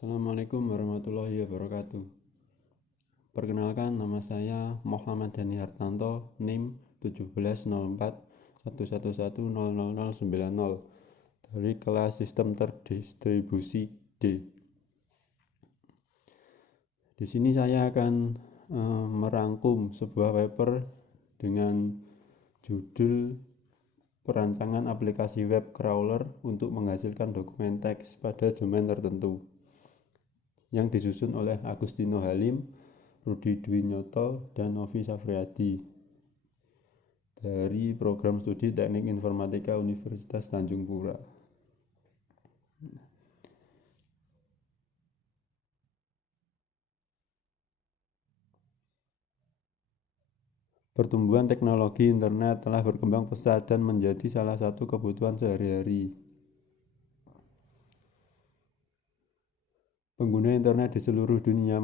Assalamualaikum warahmatullahi wabarakatuh. Perkenalkan, nama saya Muhammad Dhani Hartanto, NIM 170411100090 dari kelas Sistem Terdistribusi D. Di sini saya akan merangkum sebuah paper dengan judul Perancangan aplikasi web crawler untuk menghasilkan dokumen teks pada domain tertentu, yang disusun oleh Agustino Halim, Rudi Dwinyoto, dan Novi Safriadi dari Program Studi Teknik Informatika Universitas Tanjung Pura. Pertumbuhan teknologi internet telah berkembang pesat dan menjadi salah satu kebutuhan sehari-hari. Pengguna internet di seluruh dunia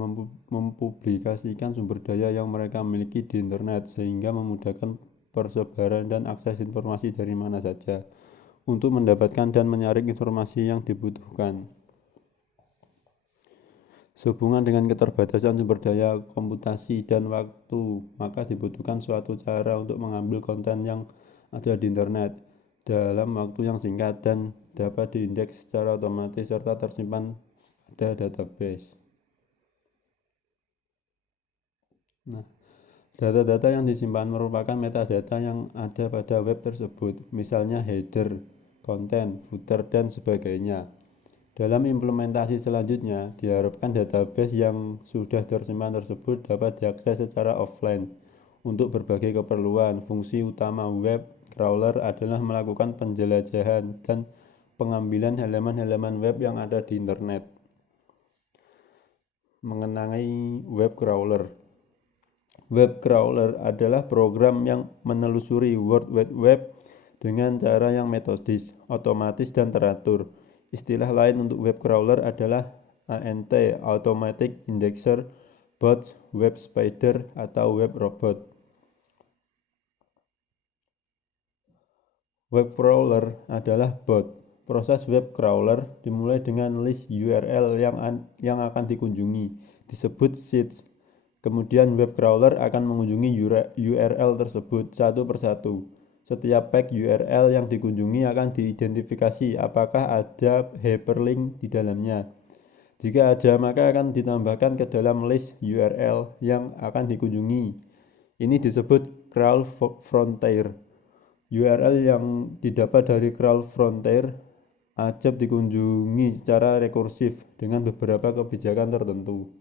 mempublikasikan sumber daya yang mereka miliki di internet sehingga memudahkan persebaran dan akses informasi dari mana saja untuk mendapatkan dan menyaring informasi yang dibutuhkan. Sehubungan dengan keterbatasan sumber daya komputasi dan waktu, maka dibutuhkan suatu cara untuk mengambil konten yang ada di internet dalam waktu yang singkat dan dapat diindeks secara otomatis serta tersimpan pada database. Data-data yang disimpan merupakan metadata yang ada pada web tersebut, misalnya header, konten, footer, dan sebagainya. Dalam implementasi selanjutnya, diharapkan database yang sudah tersimpan tersebut dapat diakses secara offline. Untuk berbagai keperluan, fungsi utama web crawler adalah melakukan penjelajahan dan pengambilan halaman-halaman web yang ada di internet. Mengenai web crawler. Web crawler adalah program yang menelusuri World Wide Web dengan cara yang metodis, otomatis, dan teratur. Istilah lain untuk web crawler adalah ANT, Automatic Indexer, Bot, Web Spider, atau Web Robot. Web crawler adalah bot. Proses web crawler dimulai dengan list URL yang akan dikunjungi, disebut seeds. Kemudian web crawler akan mengunjungi URL tersebut satu persatu. Setiap page URL yang dikunjungi akan diidentifikasi apakah ada hyperlink di dalamnya. Jika ada, maka akan ditambahkan ke dalam list URL yang akan dikunjungi. Ini disebut crawl frontier. URL yang didapat dari crawl frontier acap dikunjungi secara rekursif dengan beberapa kebijakan tertentu.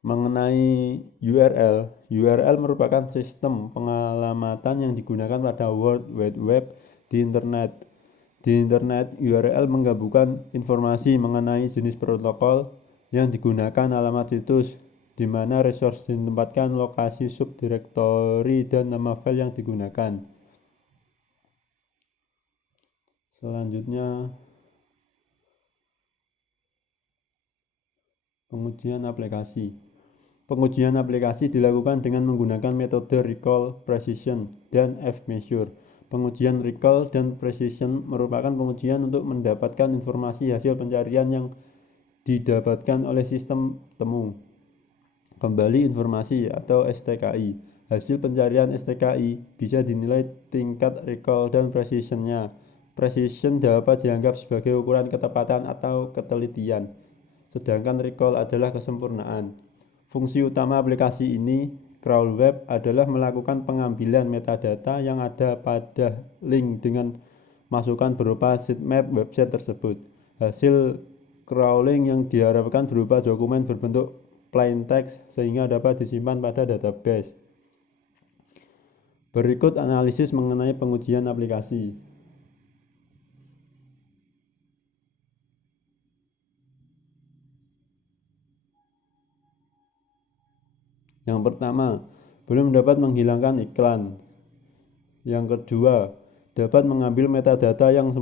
Mengenai URL merupakan sistem pengalamatan yang digunakan pada World Wide Web di internet. Di internet, URL menggabungkan informasi mengenai jenis protokol yang digunakan, alamat situs, di mana resource ditempatkan, lokasi subdirektori, dan nama file yang digunakan. Selanjutnya, pengujian aplikasi. Pengujian aplikasi dilakukan dengan menggunakan metode recall, precision, dan F-measure. Pengujian recall dan precision merupakan pengujian untuk mendapatkan informasi hasil pencarian yang didapatkan oleh sistem temu. Kembali informasi atau STKI. Hasil pencarian STKI bisa dinilai tingkat recall dan precision-nya. Precision dapat dianggap sebagai ukuran ketepatan atau ketelitian, sedangkan recall adalah kesempurnaan. Fungsi utama aplikasi ini, crawl web, adalah melakukan pengambilan metadata yang ada pada link dengan masukan berupa sitemap website tersebut. Hasil crawling yang diharapkan berupa dokumen berbentuk plain text sehingga dapat disimpan pada database. Berikut analisis mengenai pengujian aplikasi. Yang pertama, belum dapat menghilangkan iklan. Yang kedua, dapat mengambil metadata yang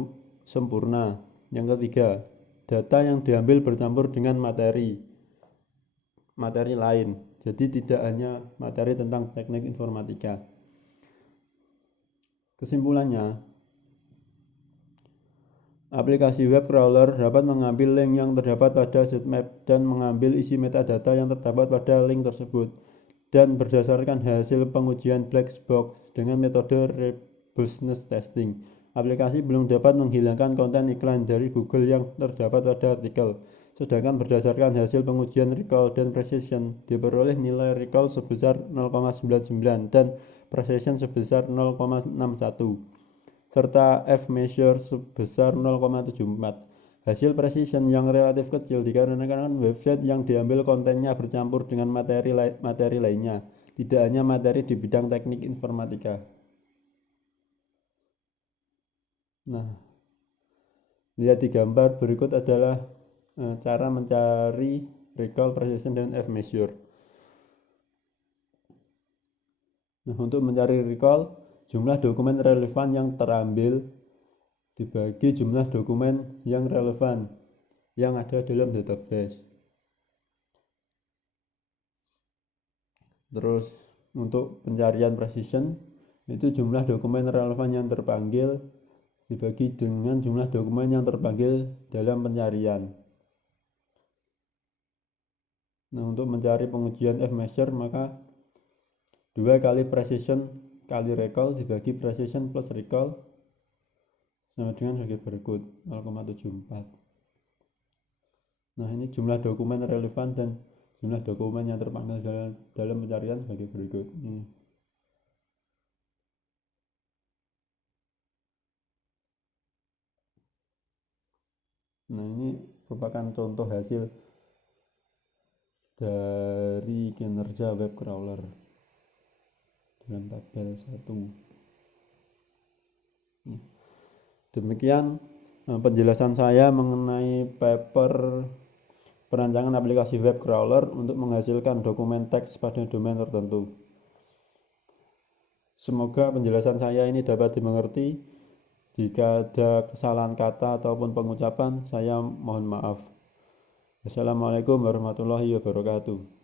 sempurna. Yang ketiga, data yang diambil bercampur dengan materi lain. Jadi tidak hanya materi tentang teknik informatika. Kesimpulannya, Aplikasi web crawler dapat mengambil link yang terdapat pada sitemap dan mengambil isi metadata yang terdapat pada link tersebut, dan berdasarkan hasil pengujian black box dengan metode robustness testing, aplikasi belum dapat menghilangkan konten iklan dari Google yang terdapat pada artikel. Sedangkan berdasarkan hasil pengujian recall dan precision, diperoleh nilai recall sebesar 0,99 dan precision sebesar 0,61, serta F-measure sebesar 0,74. Hasil precision yang relatif kecil dikarenakan website yang diambil kontennya bercampur dengan materi lainnya, tidak hanya materi di bidang teknik informatika. Nah, lihat di gambar berikut adalah cara mencari recall, precision, dan F-measure. Nah, untuk mencari recall, jumlah dokumen relevan yang terambil dibagi jumlah dokumen yang relevan yang ada dalam database. Terus untuk pencarian precision, itu jumlah dokumen relevan yang terpanggil dibagi dengan jumlah dokumen yang terpanggil dalam pencarian. Nah, untuk mencari pengujian F-measure, maka 2 kali precision kali recall dibagi precision plus recall sama dengan sebagai berikut, 0,74. Nah, ini jumlah dokumen relevan dan jumlah dokumen yang terpanggil dalam pencarian sebagai berikut. Nah, ini merupakan contoh hasil dari kinerja web crawler dalam tabel 1. Demikian penjelasan saya mengenai paper perancangan aplikasi web crawler untuk menghasilkan dokumen teks pada domain tertentu. Semoga penjelasan saya ini dapat dimengerti. Jika ada kesalahan kata ataupun pengucapan, saya mohon maaf. Wassalamualaikum warahmatullahi wabarakatuh.